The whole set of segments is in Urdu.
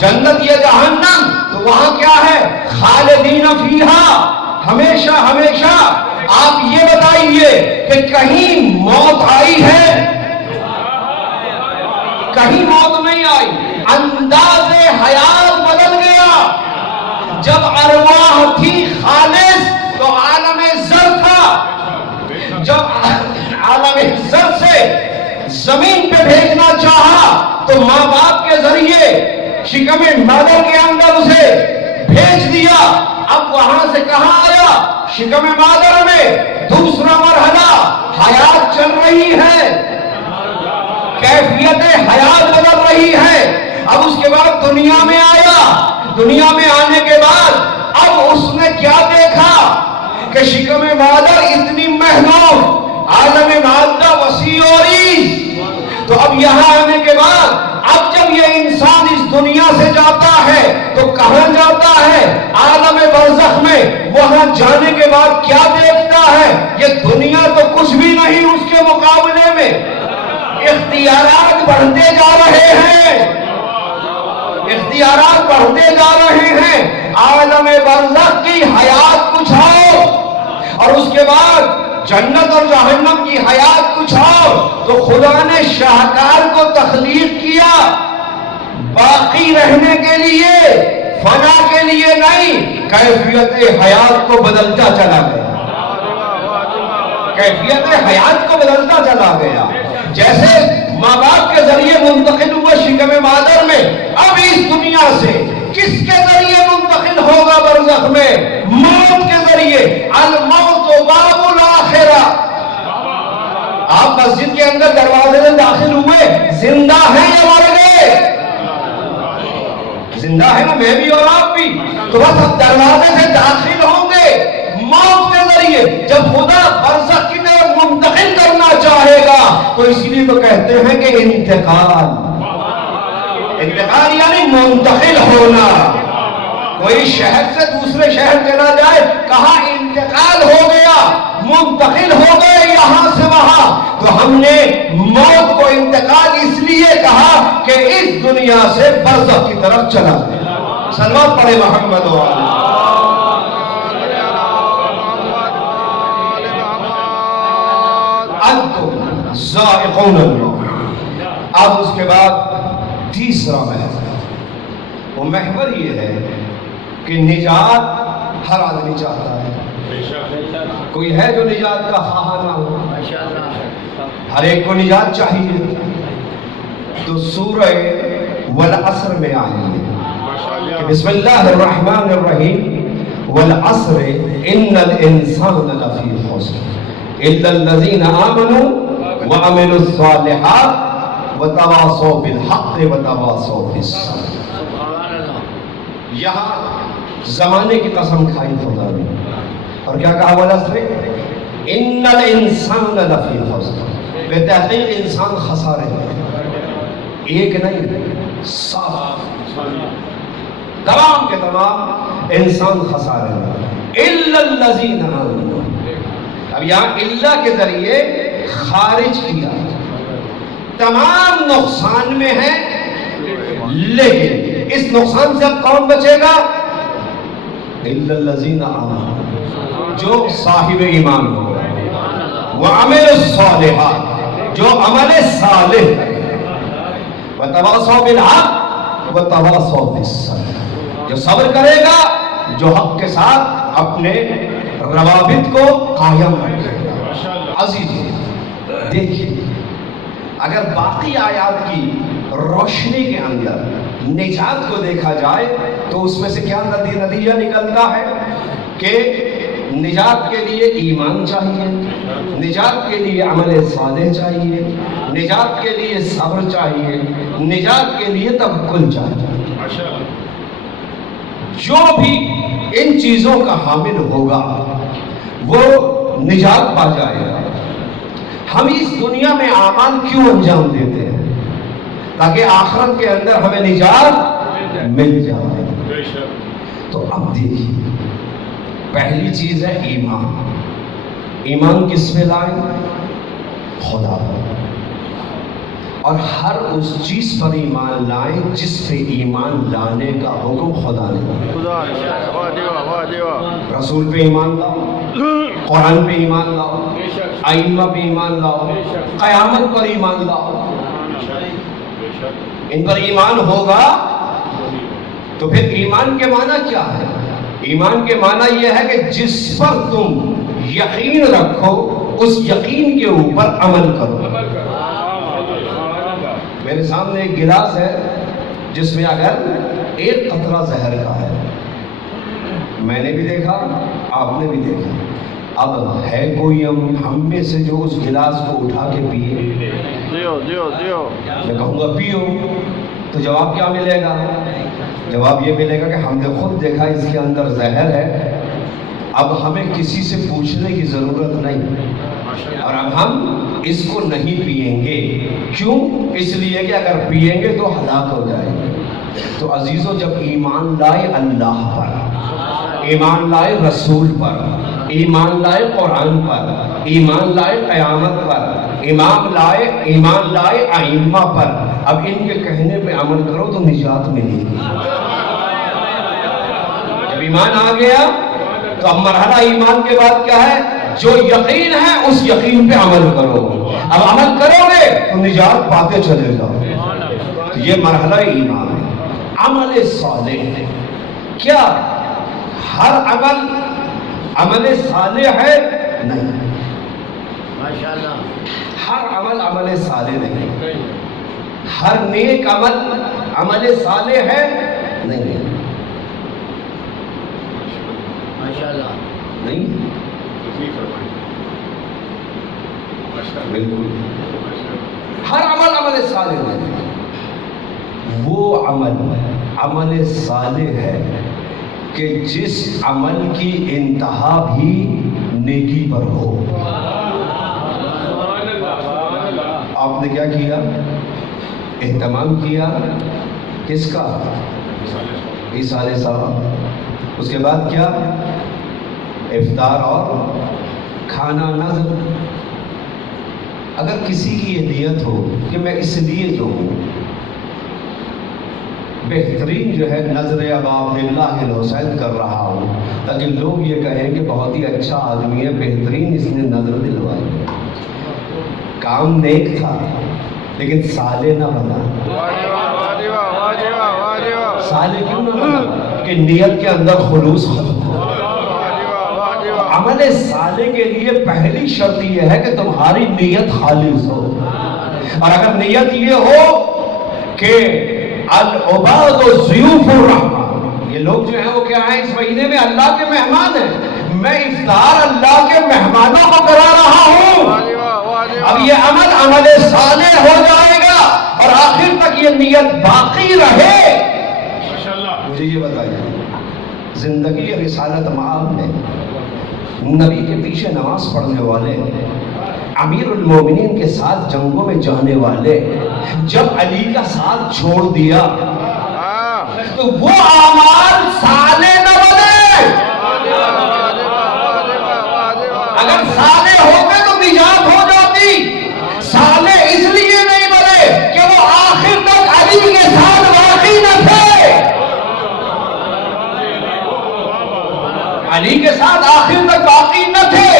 جنت یا جہنم، تو وہاں کیا ہے؟ خالدین فیہا، ہمیشہ ہمیشہ۔ آپ یہ بتائیے کہ کہیں موت آئی ہے؟ کہیں موت نہیں آئی۔ انداز حیات بدل گیا۔ جب ارواح تھی خالص تو عالم زر تھا، جب عالم زر سے زمین پہ بھیجنا چاہا تو ماں باپ کے ذریعے شکم مادر کے اندر اسے بھیج دیا۔ اب وہاں سے کہاں آیا؟ شکم مادر میں دوسرا مرحلہ، حیات چل رہی ہے، کیفیت حیات بدل رہی ہے۔ اب اس کے بعد دنیا میں آیا، دنیا میں آنے کے بعد اب اس نے کیا دیکھا کہ شکم مادر اتنی محدود، عالم مادہ وسیع و عریض۔ تو اب یہاں آنے کے بعد اب جب یہ انسان اس دنیا سے جاتا ہے تو کہاں جاتا ہے؟ عالم برزخ میں۔ وہاں جانے کے بعد کیا دیکھتا ہے؟ یہ دنیا تو کچھ بھی نہیں اس کے مقابلے میں۔ اختیارات بڑھتے جا رہے ہیں، اختیارات بڑھتے جا رہے ہیں۔ عالم برزخ کی حیات کچھ اور اس کے بعد جنت اور جہنم کی حیات کچھ اور۔ تو خدا نے شاہکار کو تخلیق کیا باقی رہنے کے لیے، فنا کے لیے نہیں۔ کیفیت حیات کو بدلتا چلا گیا، کیفیت حیات کو بدلتا چلا گیا۔ جیسے ماں باپ کے ذریعے منتقل ہوا شکم مادر میں، اب اس دنیا سے کس کے ذریعے منتقل ہوگا برزخ میں؟ موت کے ذریعے۔ الموت باب الاخرہ۔ آپ مسجد کے اندر دروازے سے داخل ہوئے، زندہ ہیں یا مر گئے؟ زندہ ہے نا، میں بھی اور آپ بھی۔ تو بس اب دروازے سے داخل ہوں گے موت کے ذریعے۔ جب خدا برزخ کی طرف منتقل کرنا چاہے گا تو اس لیے تو کہتے ہیں کہ انتقال، انتقال یعنی منتقل ہونا۔ کوئی شہر سے دوسرے شہر چلا جائے، کہاں انتقال ہو گیا، منتقل ہو گئے یہاں سے وہاں۔ تو ہم نے موت کو انتقال اس لیے کہا کہ اس دنیا سے برزخ کی طرف چلا گیا۔ صلوات پڑھے محمد و آلہ۔ انتم ذائقون الموت۔ اب اس کے بعد تیسرا محور، وہ محور یہ ہے کہ نجات ہر آدمی چاہتا ہے۔ کوئی ہے جو نجات کا خواہاں نہ ہو؟ ہر ایک کو نجات چاہیے۔ تو سورہ والعصر میں آئیں گے، بسم اللہ الرحمن الرحیم، والعصر ان الانسان لفی خسر الا الذین آمنوا وعملوا الصالحات وتواصوا بالحق وتواصوا بالصبر۔ یہاں زمانے کی قسم کھائی خدا نے، اور کیا کہا؟ والعصر ان الانسان لفی خسر، بے تحقیق انسان خسارے میں، ایک نہیں سب، تمام کے تمام انسان خسارے میں۔ الا الذین آمنوا، اب یہاں الا کے ذریعے خارج کیا، تمام نقصان میں ہے، لیکن اس نقصان سے اب کون بچے گا؟ الا الذین آمنوا، جو صاحب ایمان ہوگا، وعملوا الصالحات، جو عمل صالح، وتواصوا بالحق وتواصوا بالصبر، جو صبر کرے گا، جو حق کے ساتھ اپنے روابط کو قائم رکھے گا۔ عزیز دیکھیے، اگر باقی آیات کی روشنی کے اندر نجات کو دیکھا جائے تو اس میں سے کیا نتیجہ نکلتا ہے کہ نجات کے لیے ایمان چاہیے، نجات کے لیے عمل صالح چاہیے، نجات کے لیے صبر چاہیے، نجات کے لیے توکل چاہیے۔ جو بھی ان چیزوں کا حامل ہوگا وہ نجات پا جائے گا۔ ہم اس دنیا میں اعمال کیوں انجام دیتے ہیں؟ تاکہ آخرت کے اندر ہمیں نجات مل جائے۔ تو اب دیکھیے، پہلی چیز ہے ایمان۔ ایمان کس میں لائیں؟ خدا۔ اور ہر اس چیز پر ایمان لائیں جس پہ ایمان لانے کا حکم خدا نے دیا۔ رسول پہ ایمان لاؤ، قرآن پہ ایمان لاؤ، ائمہ پہ ایمان لاؤ، قیامت پر ایمان لاؤ۔ ان پر ایمان ہوگا تو پھر ایمان کے معنی کیا ہے؟ ایمان کے معنی یہ ہے کہ جس پر تم یقین رکھو اس یقین کے اوپر عمل کرو۔ میرے سامنے ایک گلاس ہے جس میں اگر ایک قطرہ زہر کا ہے، میں نے بھی دیکھا، آپ نے بھی دیکھا، اب ہے کوئی ہم میں سے جو اس گلاس کو اٹھا کے پیے؟ میں کہوں گا پیو، تو جواب کیا ملے گا؟ جواب یہ ملے گا کہ ہم نے خود دیکھا اس کے اندر زہر ہے، اب ہمیں کسی سے پوچھنے کی ضرورت نہیں، اور اب ہم اس کو نہیں پئیں گے۔ کیوں؟ اس لیے کہ اگر پئیں گے تو ہلاک ہو جائیں گے۔ تو عزیزو، جب ایمان لائے اللہ پر، ایمان لائے رسول پر، ایمان لائے قرآن پر، ایمان لائے قیامت پر، ایمان لائے ائمہ پر، اب ان کے کہنے پہ عمل کرو تو نجات ملے گی۔ جب ایمان آ گیا تو اب مرحلہ ایمان کے بعد کیا ہے؟ جو یقین ہے اس یقین پہ عمل کرو۔ اب عمل کرو گے تو نجات پاتے چلے جاؤ۔ تو یہ مرحلہ ایمان ہے۔ عمل صالح، کیا ہر عمل صالح ہے؟ نہیں، ہر عمل صالح نہیں، ہر نیک عمل صالح ہے نہیں، نہیں، بالکل ہر عمل صالح نہیں۔ وہ عمل صالح ہے کہ جس عمل کی انتہا بھی نیکی پر ہو۔ آپ نے کیا کیا؟ اہتمام کیا کس کا؟ ایصال ثواب۔ اس کے بعد کیا؟ افطار اور کھانا نذر۔ اگر کسی کی یہ نیت ہو کہ میں اس لیے جو ہوں، بہترین جو ہے نذر ابا عبداللہ الحسین کر رہا ہوں تاکہ لوگ یہ کہیں کہ بہت ہی اچھا آدمی ہے، بہترین اس نے نذر دلوائی، کام نیک تھا لیکن صالح نہ بنا۔ صالح کیوں نہ بنا؟ کہ نیت کے اندر خلوص ختم۔ عمل صالح کے لیے پہلی شرط یہ ہے کہ تمہاری نیت خالص ہو، اور اگر نیت یہ ہو کہ العباد ضیوف الرحمن، یہ لوگ جو ہیں وہ کیا ہیں؟ اس مہینے میں اللہ کے مہمان ہیں، میں افطار اللہ کے مہمانوں کو کرا رہا ہوں۔ اب یہ عمل صالح ہو جائے گا اور آخر تک یہ نیت باقی رہے۔ مجھے یہ بتائیے، زندگی رسالت معاب میں نبی کے پیچھے نماز پڑھنے والے، امیر المومنین کے ساتھ جنگوں میں جانے والے، جب علی کا ساتھ چھوڑ دیا تو وہ اعمال صالح نہ بنے۔ اگر صالح ہوتے تو نجات ہو جاتی، صالح اس لیے نہیں بنے کہ وہ آخر تک علی کے ساتھ باقی نہ تھے، علی کے ساتھ آخر تک باقی نہ تھے،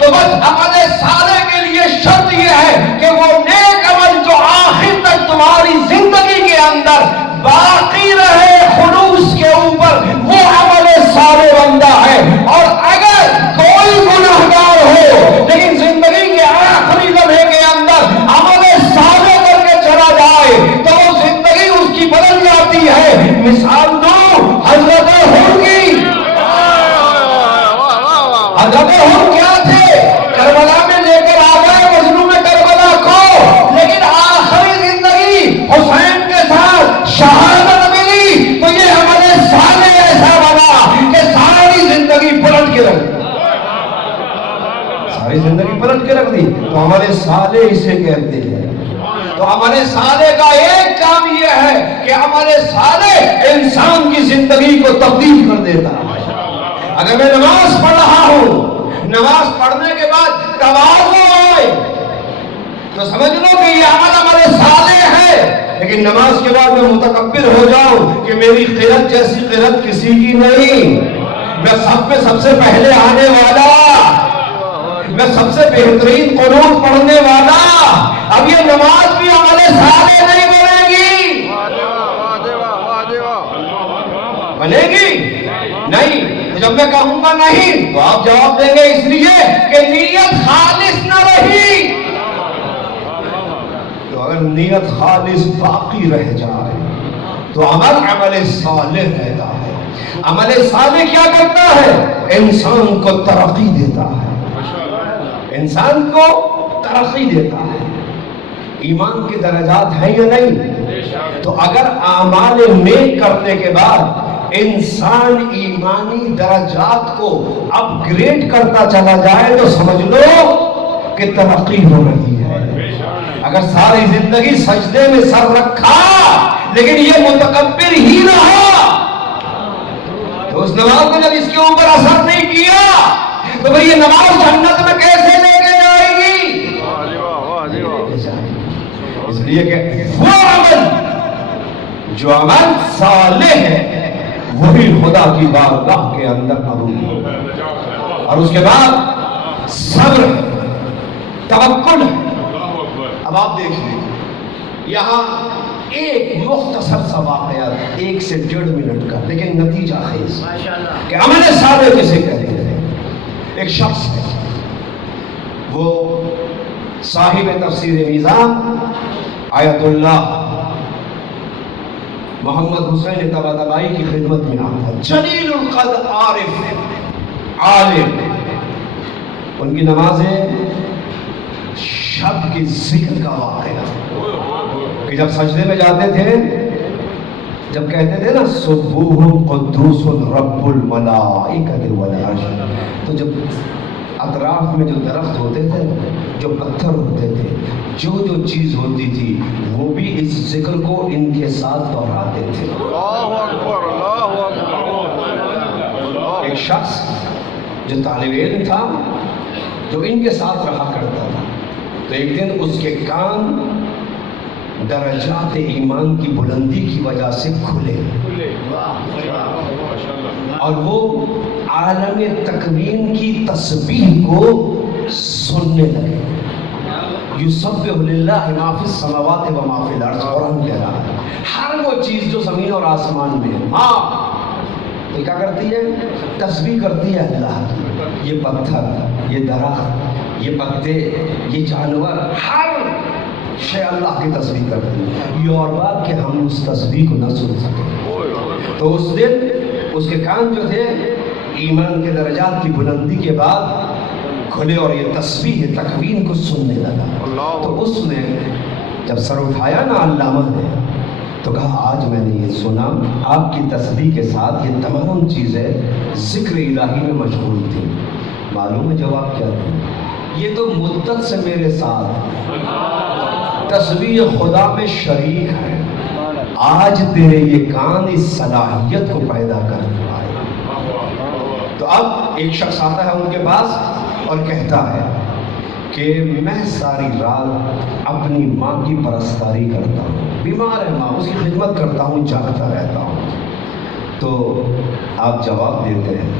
تو بس عمل صالح کے لیے شرط یہ ہے کہ وہ نیک عمل جو آخر تک تمہاری زندگی کے اندر باقی رہے خلوص کے اوپر، وہ عمل صالح بندہ ہے۔ اور اگر کوئی گناہگار ہو لیکن زندگی کے آخری لمحے کے اندر عمل صالح کر کے چلا جائے تو وہ زندگی اس کی بدل جاتی ہے۔ مثال دو حضرت حر کی۔ حضرت حر کیا تھے؟ کربلا میں لے کر آ گئے مظلوم کربلا کو، لیکن آخری زندگی حسین کے ساتھ شہادت ملی تو یہ عمل صالح ایسا بنا کہ ساری زندگی پلٹ کے رکھ دی، ساری زندگی پلٹ کے رکھ دی۔ تو عمل صالح اسے کہتے ہیں۔ تو عمل صالح کا ایک کام یہ ہے کہ عمل صالح انسان کی زندگی کو تبدیل کر دیتا ہے۔ اگر میں نماز پڑھ رہا ہوں، نماز پڑھنے کے بعد تواضع آئے تو سمجھ لو کہ یہ عمل صالح لیکن نماز کے بعد میں متکبر ہو جاؤں کہ میری قرت جیسی قرت کسی کی نہیں، میں سب میں سب سے پہلے آنے والا، میں سب سے بہترین قنوت پڑھنے والا، اب یہ نماز بھی عمل صالح نہیں بنے گی، بنے گی نہیں۔ جب میں کہوں گا نہیں تو آپ جواب دیں گے اس لیے کہ نیت خالص نہ رہی۔ تو اگر نیت خالص باقی رہ جائے تو عمل صالح رہتا ہے۔ عمل صالح کیا کرتا ہے؟ انسان کو ترقی دیتا ہے، انسان کو ترقی دیتا ہے۔ ایمان کے درجات ہیں یا نہیں؟ تو اگر اعمال نیک کرنے کے بعد انسان ایمانی درجات کو اپ گریڈ کرتا چلا جائے تو سمجھ لو کہ ترقی ہو رہی ہے۔ اگر ساری زندگی سجدے میں سر رکھا لیکن یہ متکبر ہی رہا تو اس نماز نے جب اس کے اوپر اثر نہیں کیا تو پھر یہ نماز جنت میں کیسے لے کے جائے گی؟ اس لیے کہ وہ عمل جو عمل صالح ہے وہی خدا کی بارگاہ کے اندر قبول ہے، اور اس کے بعد صبر، توکل۔ اب آپ دیکھیں یہاں ایک مختصر سا واقعہ 1 سے 1.5 منٹ کا لیکن نتیجہ خیز کہ عمل صالح کسے کہتے ہیں۔ ایک شخص ہے، وہ صاحب تفسیر میزان آیت اللہ محمد حسین طباطبائی کی خدمت میں آتا، جلیل القدر عارف عالم۔ ان کی نمازیں شب کی ذکر کا واقعہ کہ جب سجدے میں جاتے تھے، جب کہتے تھے نا سبوح قدوس رب الملائکۃ والعرش، تو جب اطراف میں جو درخت ہوتے تھے، جو پتھر ہوتے تھے، جو جو چیز ہوتی تھی وہ بھی اس ذکر کو ان کے ساتھ دہراتے تھے۔ اللہ اکبر، اللہ اکبر۔ ایک شخص جو طالب علم تھا، جو ان کے ساتھ رہا کرتا تھا، تو ایک دن اس کے کان درجات ایمان کی بلندی کی وجہ سے کھلے اور وہ عالم تکوین کی تسبیح کو سننے لگے۔ یسبح للہ ما فی السماوات و ما فی الارض، قرآن کہہ رہا ہے ہر وہ چیز جو زمین اور آسمان میں ہے، تو کیا کرتی ہے؟ تسبیح کرتی ہے اللہ کی۔ یہ پتھر، یہ درخت، یہ پتے، یہ جانور، ہر شے اللہ کی تسبیح کرتی ہے۔ یہ اور بات کہ ہم اس تسبیح کو نہ سن سکیں۔ تو اس دن اس کے کان جو تھے ایمان کے درجات کی بلندی کے بعد کھلے اور یہ تسبیح تکوین کو سننے لگا۔ تو اس نے جب سر اٹھایا نا علامہ نے، تو کہا آج میں نے یہ سنا آپ کی تسبیح کے ساتھ یہ تمام چیزیں ذکر الہی میں مشغول تھی۔ معلوم ہے جواب کیا تھا؟ یہ تو مدت سے میرے ساتھ تسبیح خدا میں شریک ہے، آج تیرے یہ کان اس صلاحیت کو پیدا کر پائے۔ تو اب ایک شخص آتا ہے ان کے پاس اور کہتا ہے کہ میں ساری رات اپنی ماں کی پرستاری کرتا ہوں، بیمار ہے ماں، اس کی خدمت کرتا ہوں، جاگتا رہتا ہوں۔ تو آپ جواب دیتے ہیں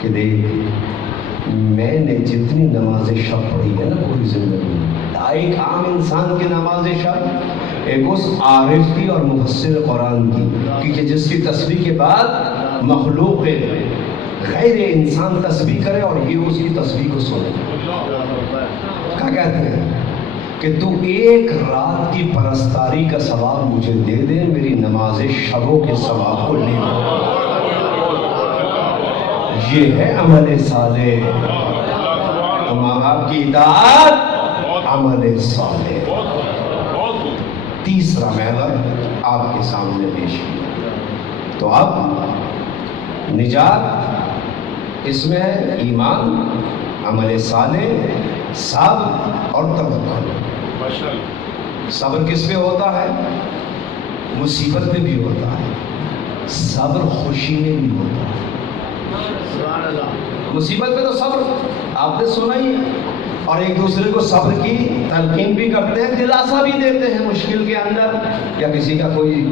کہ دیکھ میں نے جتنی نماز شب پڑھی ہے نا پوری زندگی میں، ایک عام انسان کی نماز شب، ایک اس عارف کی اور مفسر قرآن کی کہ جس کی تسبیح کے بعد مخلوق غیر انسان تسبیح کرے اور یہ اس کی تسبیح کو سنے۔ کیا کہتے ہیں کہ تو ایک رات کی پرستاری کا ثواب مجھے دے دے، میری نماز شبوں کے ثواب کو لے لے۔ یہ ہے عمل صالح۔ تو ماں باپ کی اطاعت عمل صالح۔ تیسرا محور آپ کے سامنے پیش کیا۔ تو اب نجات اس میں ہے ایمان، عمل صالح، صبر اور توکل۔ صبر کس پہ ہوتا ہے؟ مصیبت میں بھی ہوتا ہے، صبر خوشی میں بھی ہوتا ہے۔ مصیبت میں تو صبر آپ نے سنا ہی ہے، اور ایک دوسرے کو صبر کی تلقین بھی کرتے ہیں، دلاسا بھی دیتے ہیں مشکل کے اندر، یا کسی کا کوئی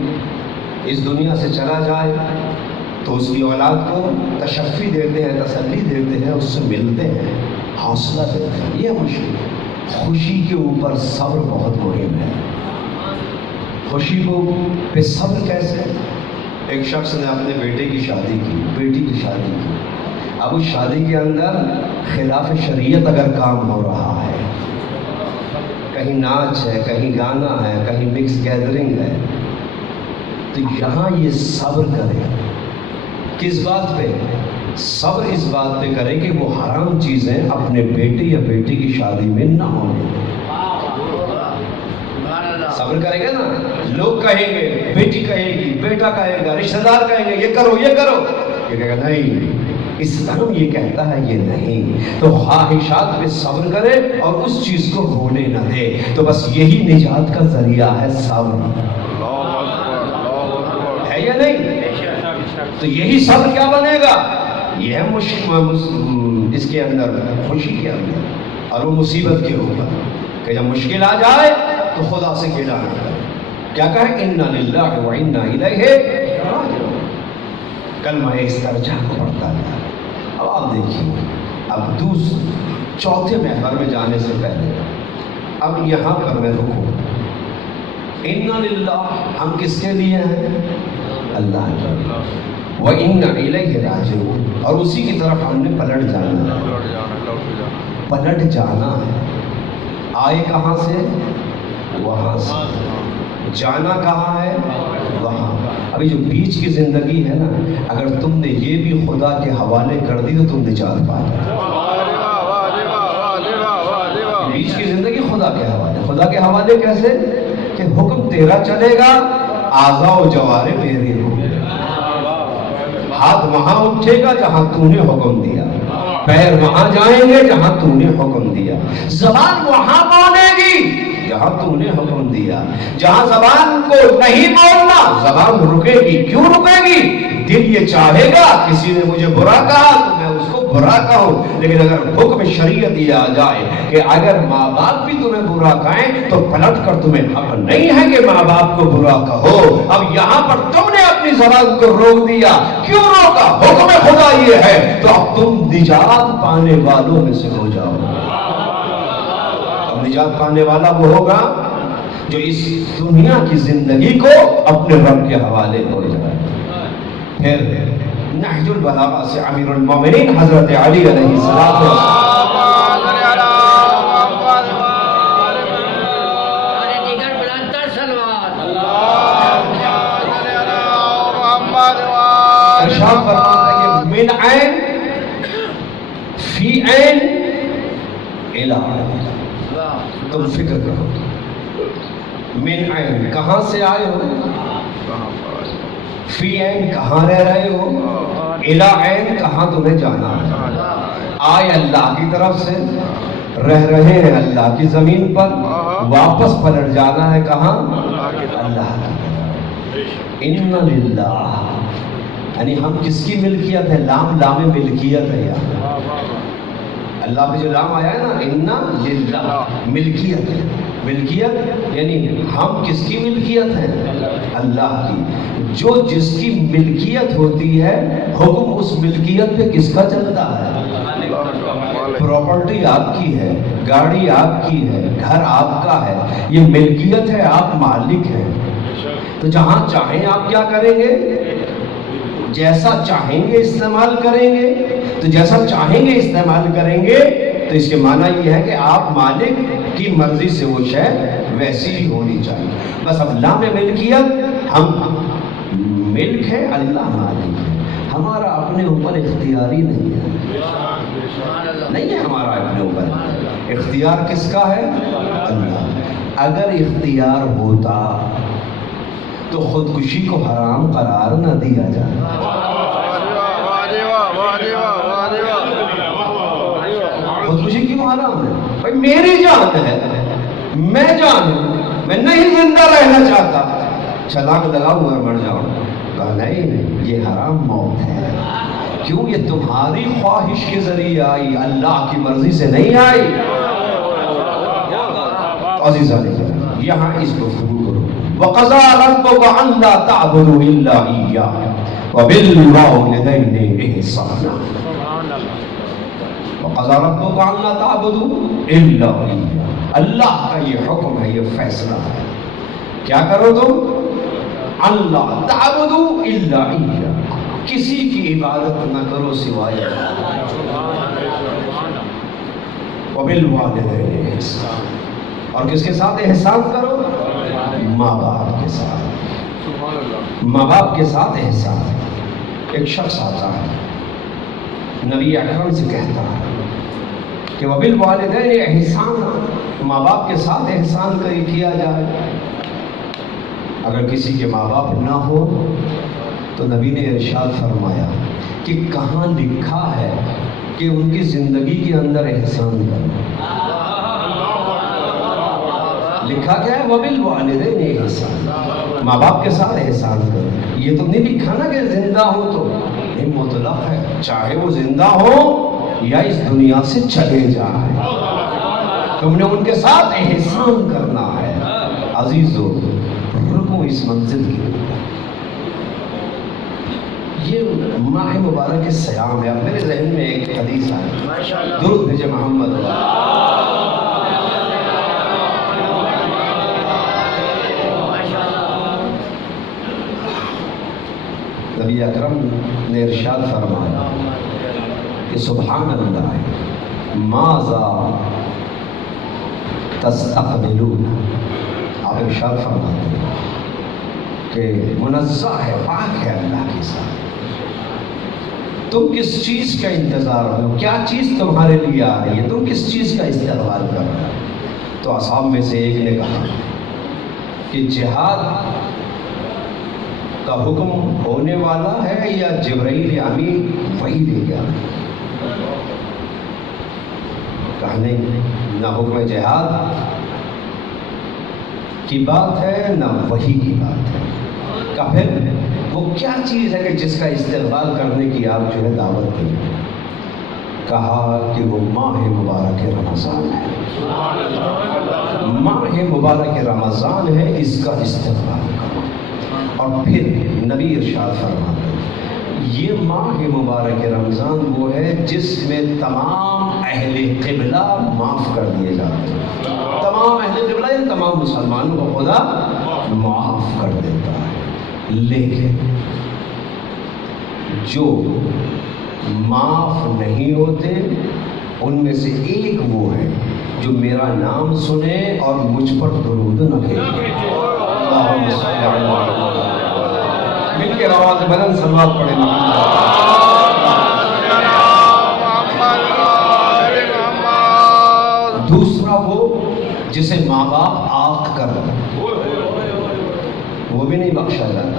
اس دنیا سے چلا جائے تو اس کی اولاد کو تشفی دیتے ہیں، تسلی دیتے ہیں، اس سے ملتے ہیں، حوصلہ دیتے ہیں. یہ مشکل خوشی کے اوپر صبر بہت مہم ہے. خوشی کو پہ صبر کیسے؟ ایک شخص نے اپنے بیٹے کی شادی کی، بیٹی کی شادی کی. اب اس شادی کے اندر خلاف شریعت اگر کام ہو رہا ہے، کہیں ناچ ہے، کہیں گانا ہے، کہیں مکس گیدرنگ ہے، تو یہاں یہ صبر کرے. کس بات پہ؟ صبر اس بات پہ کرے کہ وہ حرام چیزیں اپنے بیٹے یا بیٹی کی شادی میں نہ ہونے. صبر کرے گا نا، لوگ کہیں گے، بیٹی کہے گی، بیٹا کہے گا، رشتہ دار کہیں گے یہ کرو یہ کرو، یہ کہے گا نہیں، اسلام یہ کہتا ہے یہ نہیں. تو خواہشات پہ صبر کرے اور اس چیز کو ہونے نہ دے. تو بس یہی نجات کا ذریعہ ہے صبر. ہے یا نہیں؟ تو یہی صبر کیا بنے گا؟ یہ ہے مشکل اس کے اندر، خوشی کے اندر، اور وہ مصیبت کے اوپر کہ جب مشکل آ جائے تو خدا سے گلہ نہ کرے. کیا کہے؟ انا للہ و انا الیہ راجعون. کلمہ استرجاع کو پڑھتا ہے. اب آپ دیکھیے، اب چوتھے محور میں جانے سے پہلے اب یہاں پر میں رکوں. انا للہ، ہم کس کے لیے ہیں؟ اللہ کے. وَإِنَّا إِلَيْهِ رَاجِعُونَ، اور اسی کی طرف ہم نے پلٹ جانا ہے. پلٹ جانا ہے. آئے کہاں سے؟ وہاں سے. جانا کہاں ہے؟ وہاں. ابھی جو بیچ کی زندگی ہے نا، اگر تم نے یہ بھی خدا کے حوالے کر دی تو تم نجات پا جاؤ. بیچ کی زندگی خدا کے حوالے. خدا کے حوالے کیسے؟ کہ حکم تیرا چلے گا، اعضاء و جوارے میرے ہوں گے. ہاتھ وہاں اٹھے گا جہاں تو نے حکم دیا، پیر وہاں جائیں گے جہاں تو نے حکم دیا، زبان وہاں بولے گی جہاں تو نے حکم دیا. جہاں زبان کو نہیں بولنا، زبان رکے گی. کیوں رکے گی؟ دل یہ چاہے گا کسی نے مجھے برا کہا تو میں اس کو برا کہوں. لیکن اگر حکم شریعت یہ آ جائے کہ اگر ماں باپ بھی تمہیں برا کہیں تو پلٹ کر تمہیں حق نہیں ہے کہ ماں باپ کو برا کہو. اب یہاں پر تم نے اپنی زبان کو روک دیا. کیوں روکا؟ حکم خدا یہ ہے. تو اب تم نجات پانے والوں میں سے ہو جاؤ. اب نجات پانے والا وہ ہوگا جو اس دنیا کی زندگی کو اپنے رب کے حوالے ہو جائے. پھر نہج البلاغہ سے امیر المومنین حضرت علی علیہ السلام ارشاد فرماتا ہے کہ من عین فی عین الی عین. تم فکر کرو، من عین کہاں سے آئے ہو، فی عین کہاں رہ رہے ہو، الی عین کہاں تمہیں جانا ہے. آئے اللہ کی طرف سے، رہ رہے ہیں اللہ کی زمین پر، واپس پلٹ جانا ہے کہاں؟ اللہ کی. ان للہ، یعنی ہم کس کی ملکیت ہے؟ لام لام ملکیت ہے. یار اللہ پہ جو لام آیا ہے نا، انا للہ، ملکیت ہے. ملکیت یعنی ہم کس کی ملکیت ہے؟ اللہ کی. جو جس کی ملکیت ہوتی ہے، حکم اس ملکیت پہ کس کا چلتا ہے؟ پراپرٹی آپ کی ہے، گاڑی آپ کی ہے، گھر آپ کا ہے، یہ ملکیت ہے، آپ مالک ہیں. تو جہاں چاہیں آپ کیا کریں گے؟ جیسا چاہیں گے استعمال کریں گے. تو جیسا چاہیں گے استعمال کریں گے تو اس کے معنی یہ ہے کہ آپ مالک کی مرضی سے وہ شے ویسی ہی ہونی چاہیے. بس اب لام ملکیت، ہم ملک ہے، اللہ مالک ہے. ہمارا اپنے اوپر اختیاری نہیں ہے، نہیں ہے ہمارا اپنے اوپر. اختیار کس کا ہے؟ اللہ. اگر اختیار ہوتا تو خودکشی کو حرام قرار نہ دیا جائے. خودکشی کیوں حرام ہے؟ بھائی میری جان ہے، میں جان ہوں، میں نہیں زندہ رہنا چاہتا، چھلانگ لگاؤں اور مر جاؤں. کہا نہیں، یہ حرام موت ہے. کیوں؟ یہ تمہاری خواہش کے ذریعے آئی، اللہ کی مرضی سے نہیں آئی. عزیزان یہاں اس گفتگو کرو وَقَضَىٰ رَبُّكَ أَلَّا تَعْبُدُوا إِلَّا إِيَّاهُ وَبِالْوَالِدَيْنِ إِحْسَانًا وَقَضَىٰ رَبُّكَ أَلَّا تَعْبُدُوا إِلَّا إِيَّاهُ اللہ کا یہ حکم ہے، یہ فیصلہ ہے، کیا کرو تم؟ اللہ تعبدوا الا اياه، کسی کی عبادت نہ کرو سوائے وبالوالدین احسان، اور کس کے ساتھ احسان کرو؟ ماں باپ کے ساتھ، ماں باپ کے ساتھ احسان۔ ایک شخص آتا ہے نبی اکرم سے کہتا ہے کہ وبالوالدین احسان، ماں باپ کے ساتھ احسان کیا جائے۔ اگر کسی کے ماں باپ نہ ہو تو نبی نے ارشاد فرمایا کہ کہاں لکھا ہے کہ ان کی زندگی کے اندر احسان کرو؟ لکھا کیا ہے؟ وبالوالدین احسان، ماں باپ کے ساتھ احسان کرو۔ یہ تو نہیں لکھا نا کہ زندہ ہو تو، یہ مطلق ہے، چاہے وہ زندہ ہو یا اس دنیا سے چلے جائے، تم نے ان کے ساتھ احسان کرنا ہے۔ عزیزو رکو اس منزل کی، یہ ماہ مبارک کے سیام ہے۔ اب میرے ذہن میں ایک حدیث آئی، درود بھیجے محمد، نبی اکرم نے ارشاد فرمایا کہ سبحان اللہ ماذا تستقبلون، آپ ارشاد فرماتے ہیں کہ منزہ ہے، پاک ہے اللہ کے ساتھ، تم کس چیز کا انتظار ہو، کیا چیز تمہارے لیے آ رہی ہے، تم کس چیز کا استقبال کر رہے ہو؟ تو اصحاب میں سے ایک نے کہا کہ جہاد کا حکم ہونے والا ہے یا جبرائیل امین وہی لے گیا؟ کہا نہیں، نہ حکم جہاد کی بات ہے نہ وحی کی بات ہے۔ کہا پھر وہ کیا چیز ہے کہ جس کا استقبال کرنے کی آپ جو ہے دعوت دیں؟ کہا کہ وہ ماہ مبارک رمضان ہے، ماہ مبارک رمضان ہے، اس کا استقبال کرو۔ اور پھر نبی ارشاد فرماتے ہیں یہ ماہ مبارک رمضان وہ ہے جس میں تمام اہل قبلہ معاف کر دیے جاتے ہیں، تمام اہل قبلہ یعنی تمام مسلمانوں کو خدا معاف کر دیتا ہے، لیکن جو معاف نہیں ہوتے ان میں سے ایک وہ ہے جو میرا نام سنے اور مجھ پر درود نہ بھیجے۔ اللہم صلی علی محمد، مل کے آواز بلند صلوات پڑھیں محمد۔ دوسرا وہ جسے ماں باپ عاق کر وہ بھی نہیں بخشا جاتا،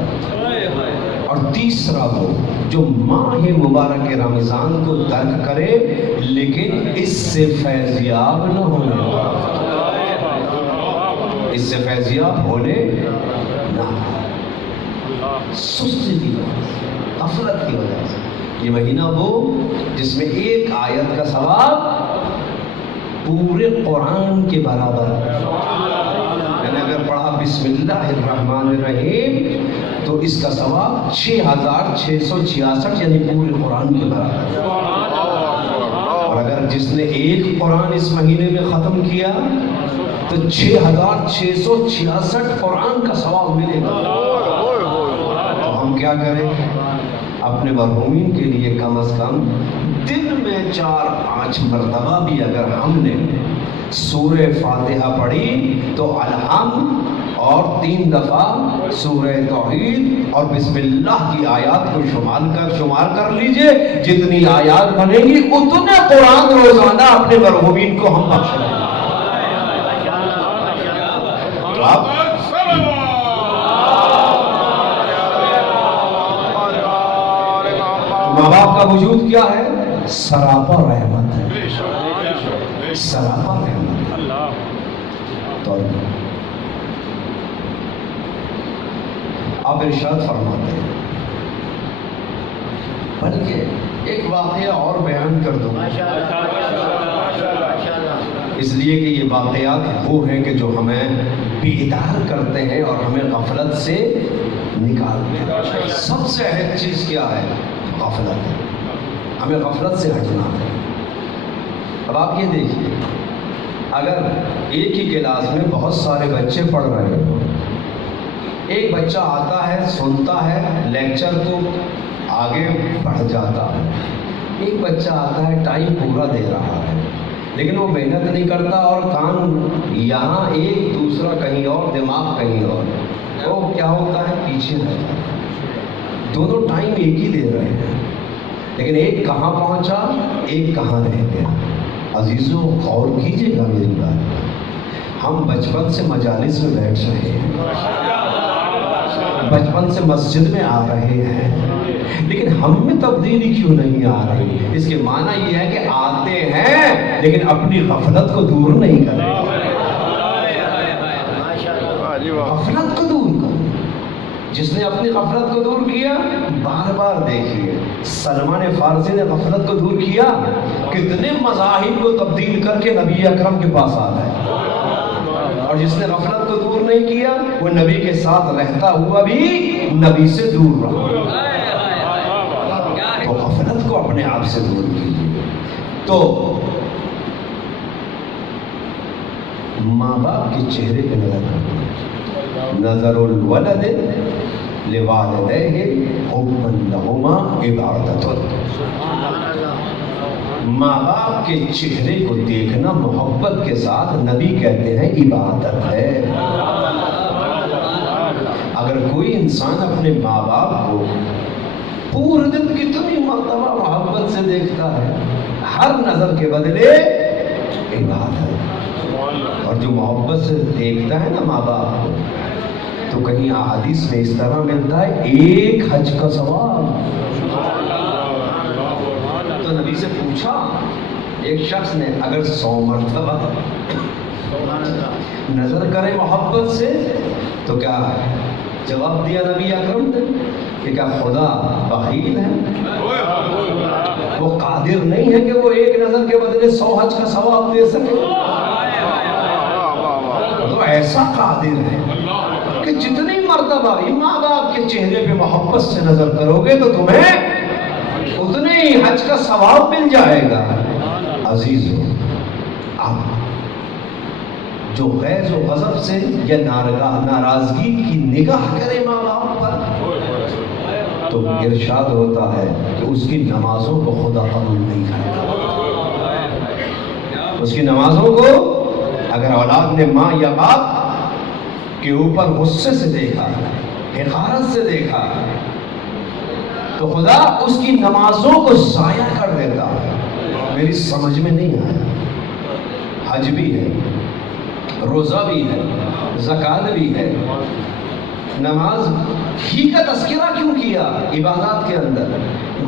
اور تیسرا وہ جو ماہ مبارک رمضان کو ترک کرے لیکن اس سے فیضیاب نہ ہونے، اس سے فیضیاب ہونے نہ، سستی کی وجہ سے، غفلت کی وجہ سے۔ یہ مہینہ وہ جس میں ایک آیت کا ثواب پورے قرآن کے برابر ہے، میں نے اگر پڑھا بسم اللہ الرحمن الرحیم تو اس کا ثواب 6666 یعنی پورے قرآن کے برابر ہے۔ اور اگر جس نے ایک قرآن اس مہینے میں ختم کیا تو 6666 قرآن کا ثواب ملے گا۔ تو ہم کیا کریں؟ اپنے مرحومین کے لیے کم از کم دن میں 4-5 مرتبہ بھی اگر ہم نے سورہ فاتحہ پڑھی تو الحمد، اور 3 دفعہ سورہ توحید اور بسم اللہ کی آیات کو شمار کر لیجئے، جتنی آیات بنے گی اتنے قرآن روزانہ اپنے مرحومین کو ہم بخش دیں۔ ماں باپ کا وجود کیا ہے؟ سراپا رحمت ہے، سراپا رحمت۔ تو آپ ارشاد فرماتے ہیں، بلکہ ایک واقعہ اور بیان کر دوں، اس لیے کہ یہ واقعات وہ ہیں کہ جو ہمیں بیدار کرتے ہیں اور ہمیں غفلت سے نکالتے ہیں۔ سب سے اہم چیز کیا ہے؟ غفلت ہے، ہمیں غفلت سے ہٹنا ہے۔ اب آپ یہ دیکھیے، اگر ایک ہی کلاس میں بہت سارے بچے پڑھ رہے ہیں، ایک بچہ آتا ہے، سنتا ہے، لیکچر کو آگے بڑھ جاتا ہے، ایک بچہ آتا ہے ٹائم پورا دے رہا ہے لیکن وہ محنت نہیں کرتا اور کان یہاں ایک دوسرا کہیں اور، دماغ کہیں اور، تو کیا ہوتا ہے؟ پیچھے رہتا ہے۔ دونوں ٹائم ایک ہی دے رہے ہیں لیکن ایک کہاں پہنچا، ایک کہاں رہ گیا۔ عزیزوں غور کیجیے گا میری بات، ہم بچپن سے مجالس میں بیٹھ رہے ہیں، بچپن سے مسجد میں آ رہے ہیں، لیکن ہم میں تبدیلی کیوں نہیں آ رہی؟ اس کے معنی یہ ہے کہ آتے ہیں لیکن اپنی غفلت کو دور نہیں کر رہے۔ غفلت کو دور کر، جس نے اپنی غفلت کو دور کیا، بار بار دیکھیے سلمان فارسی نے غفلت کو دور کیا، کتنے مذاہب کو تبدیل کر کے نبی اکرم کے پاس آ گئے، اور جس نے غفلت کو دور نہیں کیا وہ نبی کے ساتھ رہتا ہوا بھی نبی سے دور رہا۔ تو غفلت کو اپنے آپ سے دور کیجیے۔ تو ماں باپ کے چہرے پہ نظر رکھنا، نظر الولد لوالدیہ حبا لہما عبادۃ، ماں باپ کے چہرے کو دیکھنا محبت کے ساتھ نبی کہتے ہیں عبادت ہے۔ اگر کوئی انسان اپنے ماں باپ کو پورے دن کتنی مرتبہ محبت سے دیکھتا ہے، ہر نظر کے بدلے عبادت، اور جو محبت سے دیکھتا ہے نا ماں باپ کو، تو کہیں احادیث میں اس طرح ملتا ہے ایک حج کا ثواب۔ تو نبی سے پوچھا ایک شخص نے، اگر 100 مرتبہ نظر کرے محبت سے تو کیا جواب دیا نبی اکرم نے کہ کیا خدا بخیل ہے؟ وہ قادر نہیں ہے کہ وہ ایک نظر کے بدلے 100 حج کا ثواب دے سکے؟ تو ایسا قادر ہے کہ جتنی مرتبہ ماں باپ کے چہرے پہ محبت سے نظر کرو گے تو تمہیں اتنے ہی حج کا ثواب مل جائے گا۔ عزیزو، آپ جو غیظ و غضب سے یا ناراضگی کی نگاہ کرے ماں باپ پر، تو ارشاد ہوتا ہے کہ اس کی نمازوں کو خدا قبول نہیں کرتا۔ اس کی نمازوں کو اگر اولاد نے ماں یا باپ کے اوپر غصے سے دیکھا، حقارت سے دیکھا، تو خدا اس کی نمازوں کو ضائع کر دیتا ہے۔ میری سمجھ میں نہیں آیا، حج بھی ہے، روزہ بھی ہے، زکوٰۃ بھی ہے، نماز ہی کا تذکرہ کیوں کیا عبادات کے اندر؟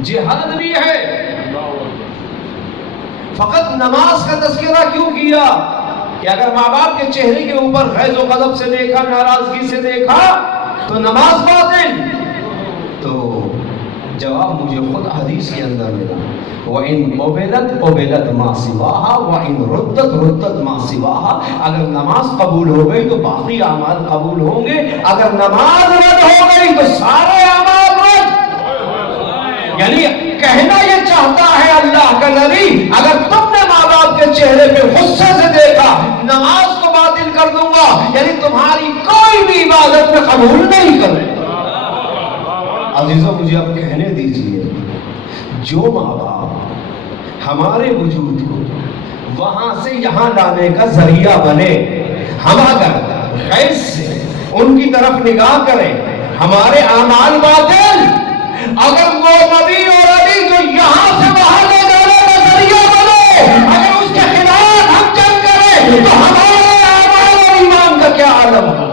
جہاد بھی ہے، فقط نماز کا تذکرہ کیوں کیا کہ اگر ماں باپ کے چہرے کے اوپر غیظ و غضب سے دیکھا، ناراضگی سے دیکھا تو نماز باطل؟ تو جواب مجھے خود حدیث کے اندر ملا، وَإِنْ قُبِلَتْ قُبِلَتْ مَا سِوَاهَا وَإِنْ رُدَّتْ رُدَّتْ مَا سِوَاهَا۔ اگر نماز قبول ہو گئی تو باقی اعمال قبول ہوں گے، اگر نماز رد ہو گئی تو سارے اعمال رد۔ یعنی کہنا یہ چاہتا ہے اللہ کا نبی، اگر تم نے ماں باپ کے چہرے پہ غصے سے دیکھا، نماز کو باطل کر دوں گا، یعنی تمہاری کوئی بھی عبادت میں قبول نہیں کرے۔ عزیزوں، مجھے اب کہنے دیجئے، جو ماں باپ ہمارے وجود کو وہاں سے یہاں لانے کا ذریعہ بنے، ہم اگر غیظ سے ان کی طرف نگاہ کریں، ہمارے اعمال باطل، اگر وہ نبی اور علی جو یہاں سے وہاں لے جانے کا ذریعہ بنے، اگر اس کے خلاف ہم جنگ کریں تو ہمارے اعمال اور ایمان کا کیا عالم ہے؟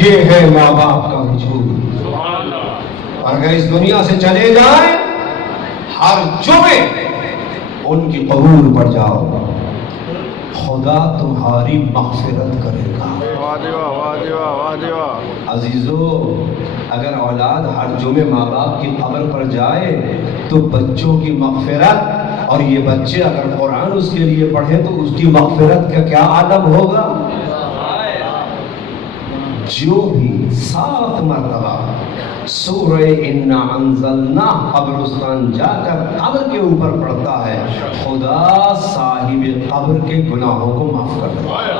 یہ ہے ماں باپ کا وجود، اور اگر اس دنیا سے چلے جائیں ہر جمعے ان کی قبور پر جاؤ، خدا تمہاری مغفرت کرے گا۔ عزیزو، اگر اولاد ہر جمعے ماں باپ کی قبر پر جائے تو بچوں کی مغفرت، اور یہ بچے اگر قرآن اس کے لیے پڑھیں تو اس کی مغفرت کا کیا عالم ہوگا۔ جو بھی 7 مرتبہ سورہ انا انزلنا قبرستان جا کر قبر کے اوپر پڑھتا ہے، خدا صاحب قبر کے گناہوں کو معاف کر دیتا ہے۔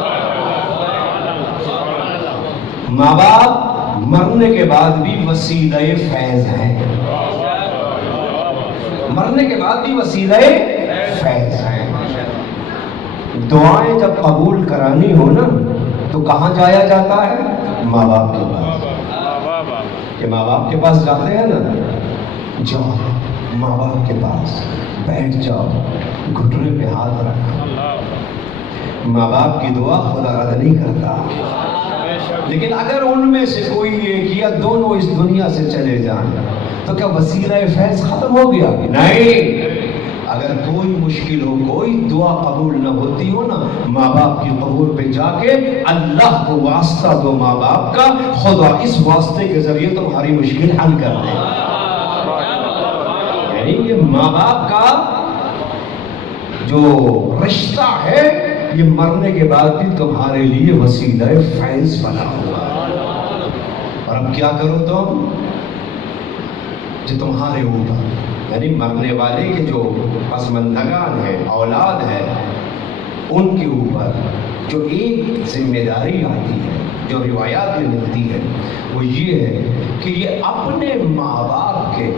ماں باپ مرنے کے بعد بھی وسیلہ فیض ہیں، مرنے کے بعد بھی وسیلہ فیض ہیں۔ دعائیں جب قبول کرانی ہو نا تو کہاں جایا جاتا ہے؟ ماں باپ کے پاس۔ کہ ماں باپ کے پاس جاتے ہیں نا، جاؤ ماں باپ کے پاس بیٹھ جاؤ، گھٹنے پہ ہاتھ رکھ۔ ماں باپ کی دعا خدا رد نہیں کرتا، لیکن اگر ان میں سے کوئی ایک یا دونوں اس دنیا سے چلے جائیں تو کیا وسیلہ فیض ختم ہو گیا؟ نہیں۔ اگر کوئی مشکل ہو، کوئی دعا قبول نہ ہوتی ہو نا، ماں باپ کی قبول پہ جا کے اللہ کو واسطہ دو ماں باپ کا، خدا اس واسطے کے ذریعے تمہاری مشکل حل کر دے۔ یعنی یہ ماں باپ کا جو رشتہ ہے یہ مرنے کے بعد بھی تمہارے لیے وسیلہ فیض بنا ہوا۔ اور اب کیا کرو تم؟ جو تمہارے اوپر، یعنی مرنے والے کے جو پسماندگان ہیں، اولاد ہے، ان کے اوپر جو ایک ذمہ داری آتی ہے، جو روایات میں ملتی ہے، وہ یہ ہے کہ یہ اپنے ماں باپ کے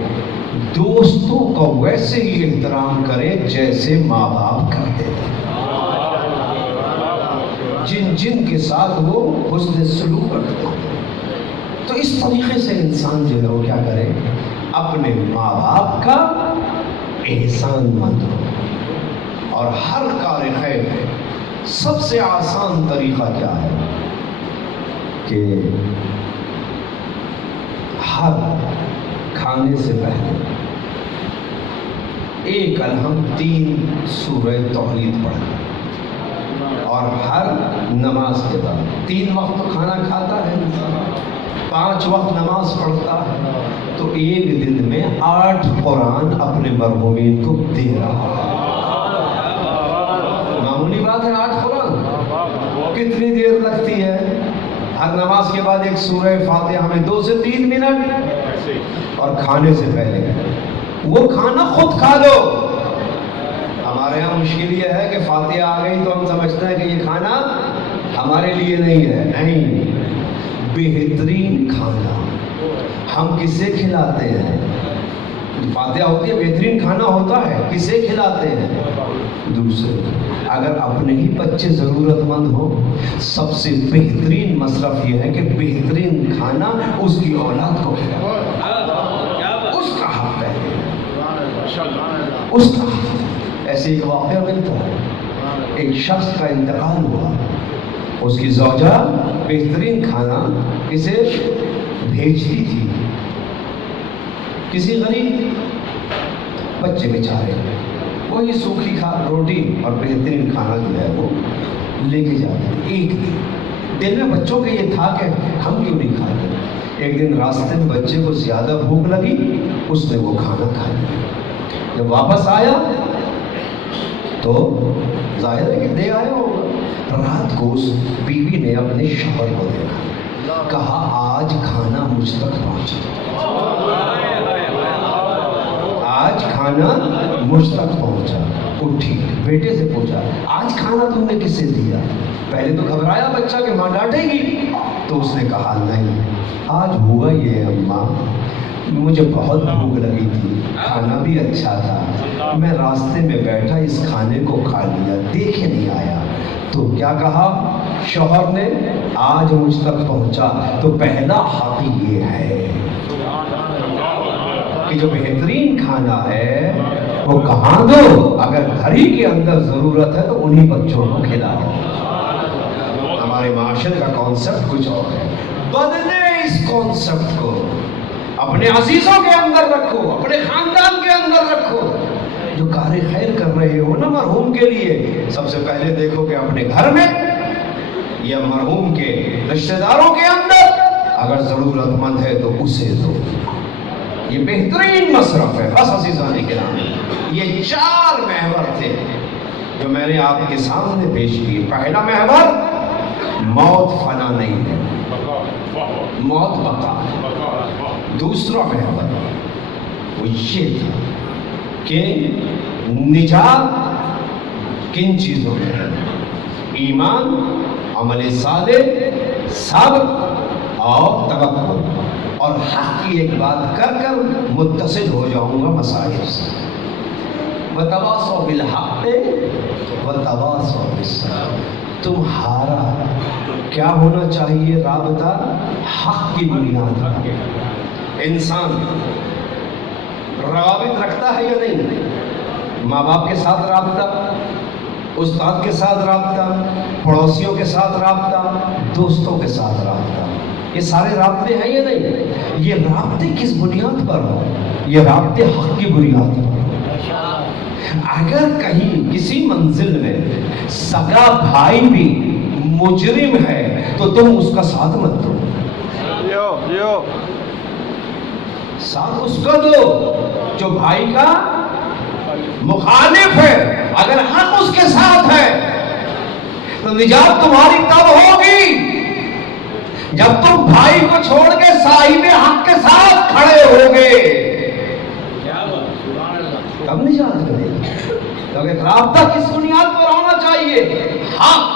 دوستوں کا ویسے ہی احترام کرے جیسے ماں باپ کرتے تھے، جن کے ساتھ وہ حسن سلوک رکھتے ہیں۔ تو اس طریقے سے انسان جو ہے وہ کیا کرے؟ اپنے ماں باپ کا احسان مند ہو۔ اور ہر کار خیر میں سب سے آسان طریقہ کیا ہے کہ ہر کھانے سے پہلے ایک الحمد 3 سورہ توحید پڑھیں، اور ہر نماز کے بعد 3 وقت کھانا کھاتا ہے، 5 وقت نماز پڑھتا ہے، تو ایک دن میں 8 قرآن اپنے مرحومین کو دے رہا ہے۔ معمولی بات ہے 8 قرآن؟ کتنی دیر لگتی ہے؟ ہر نماز کے بعد ایک سورہ فاتحہ ہمیں 2 سے 3 منٹ، اور کھانے سے پہلے وہ کھانا خود کھا لو۔ ہمارے یہاں مشکل یہ ہے کہ فاتحہ آ گئی تو ہم سمجھتے ہیں کہ یہ کھانا ہمارے لیے نہیں ہے۔ نہیں، بہترین کھانا ہم کسے کھلاتے ہیں؟ فاتحہ ہوتی ہے، بہترین کھانا ہوتا ہے، کسے کھلاتے ہیں؟ دوسرے۔ اگر اپنے ہی بچے ضرورت مند ہو، سب سے بہترین مصرف یہ ہے کہ بہترین کھانا اس کی اولاد کو کھلاؤ، اس کا حق ہے، اس کا حق۔ ایسے ایک واقعہ ملتا ہے، ایک شخص کا انتقال ہوا، اس کی زوجہ بہترین کھانا اسے بھیجتی تھی، کسی غریب بچے بیچارے وہی سوکھی روٹی اور بہترین کھانا جو ہے وہ لے کے جاتے تھے۔ ایک دن میں بچوں کے یہ تھا کہ ہم کیوں نہیں کھاتے۔ ایک دن راستے میں بچے کو زیادہ بھوک لگی، اس نے وہ کھانا کھا لیا۔ جب واپس آیا تو ظاہر ہے کہ دے آیا ہوگا۔ رات کو اس بیوی نے اپنے شوہر کو دیکھا، کہا آج کھانا مجھ تک پہنچا، آج کھانا مجھ تک پہنچا۔ اٹھی بیٹے سے پوچھا آج کھانا تم نے کسے دیا؟ پہلے تو گھبرایا بچہ کہ ماں ڈانٹے گی، تو اس نے کہا نہیں، آج ہوا یہ اماں، مجھے بہت بھوک لگی تھی، کھانا بھی اچھا تھا، میں راستے میں بیٹھا اس کھانے کو کھا لیا، دیکھے نہیں آیا۔ تو کیا کہا شوہر نے؟ آج مجھ تک پہنچا۔ تو پہلا حق یہ ہے کہ جو بہترین کھانا ہے وہ کہاں دو؟ اگر گھر ہی کے اندر ضرورت ہے تو انہی بچوں کو کھلاؤ۔ ہمارے معاشرے کا کانسیپٹ کچھ اور ہے، بدلے اس کانسیپٹ کو، اپنے عزیزوں کے اندر رکھو، اپنے خاندان کے اندر رکھو۔ جو کار خیر کر رہے ہو نا مرحوم کے لیے، سب سے پہلے دیکھو کہ اپنے گھر میں یا مرحوم کے رشتہ داروں کے اندر اگر ضرورت مند ہے تو اسے دو. یہ بہترین مصرف ہے. بس عزیزان کرام، یہ 4 محور تھے جو میں نے آپ کے سامنے پیش کیے. پہلا محور موت فنا نہیں ہے، موت بقا. دوسرا محور وہ یہ تھا کہ نجات کن چیزوں میں ہے؟ ایمان، عمل صالح، صبر اور توکل. اور حق کی ایک بات کر کر متصل ہو جاؤں گا مسائل سے. وتواصوا بالحق وتواصوا بالصبر. تمہارا کیا ہونا چاہیے رابطہ؟ حق کی بنیاد پر. انسان روابط رکھتا ہے یا نہیں؟ ماں باپ کے ساتھ رابطہ، استاد کے ساتھ رابطہ، پڑوسیوں کے ساتھ رابطہ، دوستوں کے ساتھ رابطہ. یہ سارے رابطے ہیں یا نہیں؟ یہ رابطے کس بنیاد پر ہو؟ یہ رابطے حق کی بنیاد پر. اگر کہیں کسی منزل میں سگا بھائی بھی مجرم ہے تو تم اس کا ساتھ مت دو. ساتھ اس کو دو جو بھائی کا مخالف ہے. اگر حق اس کے ساتھ ہے تو نجات تمہاری تب ہوگی جب تم بھائی کو چھوڑ کے صاحب حق کے ساتھ کھڑے ہوگے، تب نجات کرے. کیونکہ رابطہ کس بنیاد پر ہونا چاہیے؟ حق.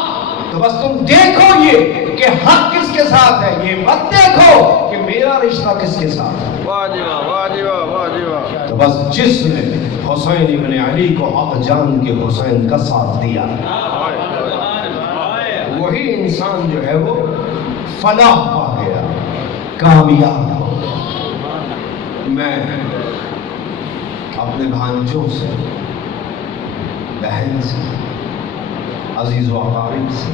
تو بس تم دیکھو یہ کہ حق کس کے ساتھ ہے، یہ مت دیکھو کہ میرا رشتہ کس کے ساتھ ہے. تو بس جس نے حسین ابن علی کو حق جان کے حسین کا ساتھ دیا، وہی انسان جو ہے وہ فلاح پا گیا، کامیاب ہو. میں اپنے بھانجوں سے، بہن سے، عزیز و اقارب سے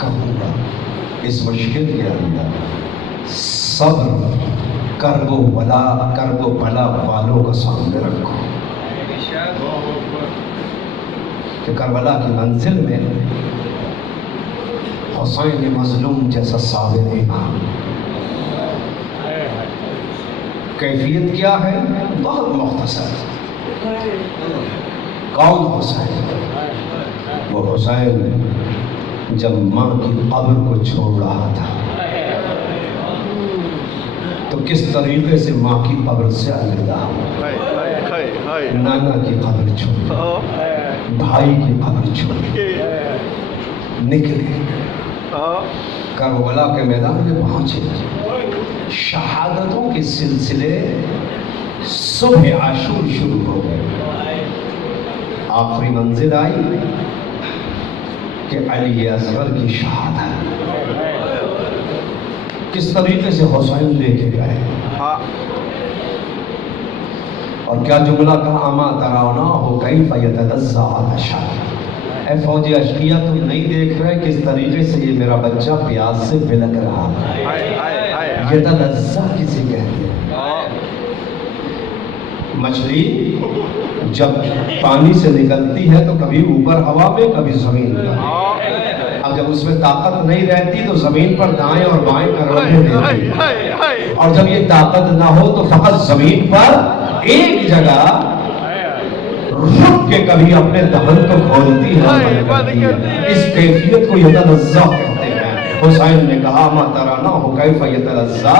کہوں گا اس مشکل کے اندر صبر، کرب و بلا والوں کا سامنے رکھو کہ کربلا کی منزل میں حسین مظلوم جیسا صابر امام. کیفیت کیا ہے؟ بہت مختصر. کون حسین؟ وہ حسین جب ماں کی قبر کو چھوڑ رہا تھا تو کس طریقے سے ماں کی قبر سے الوداع ہوا. نانا کی قبر چھوڑ، بھائی کی قبر چھوڑ نکلے، کربلا کے میدان میں پہنچے. شہادتوں کے سلسلے صبح عاشور شروع ہو گئے. آخری منزل آئی کہ علی اصغر کی شہادت. کس طریقے سے حسین لے کے گئے اور کیا جملہ کہا؟ اما تراونا ہو کیف یتلذا عطشا. اے فوجی اشقیا، تم نہیں دیکھ رہے کس طریقے سے یہ میرا بچہ پیاس سے بلک رہا ہے. یتلذا کسے کہتے ہیں؟ مچھلی جب پانی سے نکلتی ہے تو کبھی اوپر ہوا میں، کبھی زمین پر. اب جب اس میں طاقت نہیں رہتی تو زمین پر دائیں اور بائیں کروٹیں دیتی ہے، اور جب یہ طاقت نہ ہو تو فقط زمین پر ایک جگہ رک کے کبھی اپنے دہن کو کھولتی ہے. اس کیفیت کو یتلذا کہتے ہیں. حسین نے کہا ما ترانا ہو کیف یتلذا،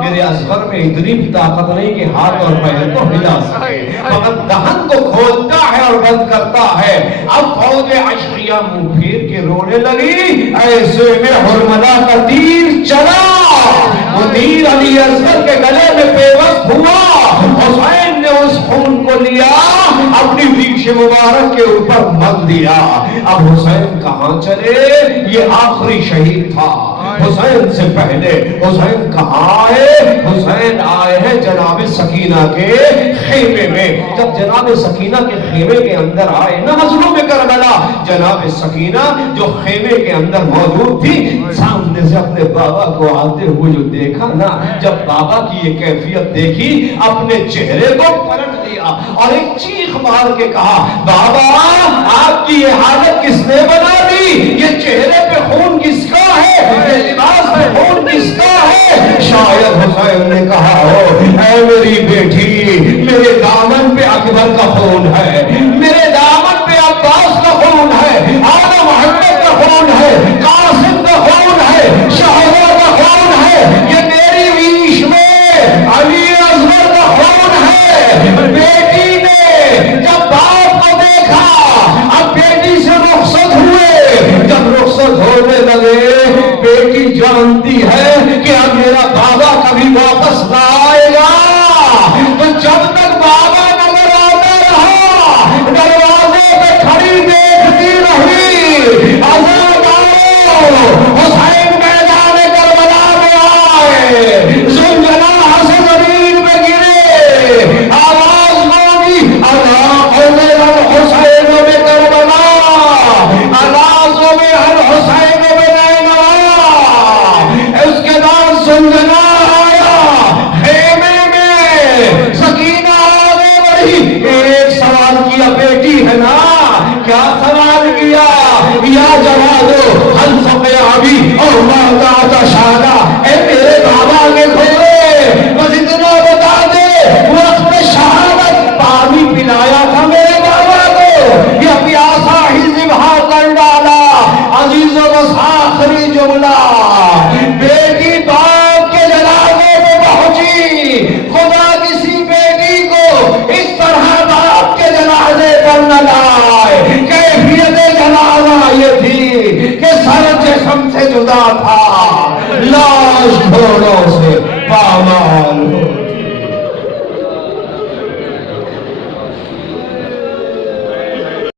میرے اصغر میں اتنی بھی طاقت نہیں کہ ہاتھ اور پیر کو ہلا سکے، فقط دہن کو کھولتا ہے اور بند کرتا ہے. اب فوج عشقیہ منہ پھیر کے رونے لگی. ایسے میں حرملہ کا تیر چلا، وہ تیر علی اصغر کے گلے میں پیوست ہوا. حسین نے اس خون کو لیا، اپنی ریش مبارک کے اوپر مل دیا. اب حسین کہاں چلے؟ یہ آخری شہید تھا. حسین سے پہلے حسین کہاں آئے؟ حسین آئے ہیں جناب سکینہ کے خیمے میں۔ جب جناب سکینہ کے خیمے کے اندر آئے نا مظلوم کربلا، جناب سکینہ جو خیمے کے اندر موجود تھی، سامنے سے اپنے بابا کو آتے ہوئے جو دیکھا نا، جب بابا کی یہ کیفیت دیکھی اپنے چہرے کو پلٹ دیا اور ایک چیخ مار کے کہا، بابا آپ کی یہ حالت کس نے بنا دی؟ یہ چہرے پہ خون کی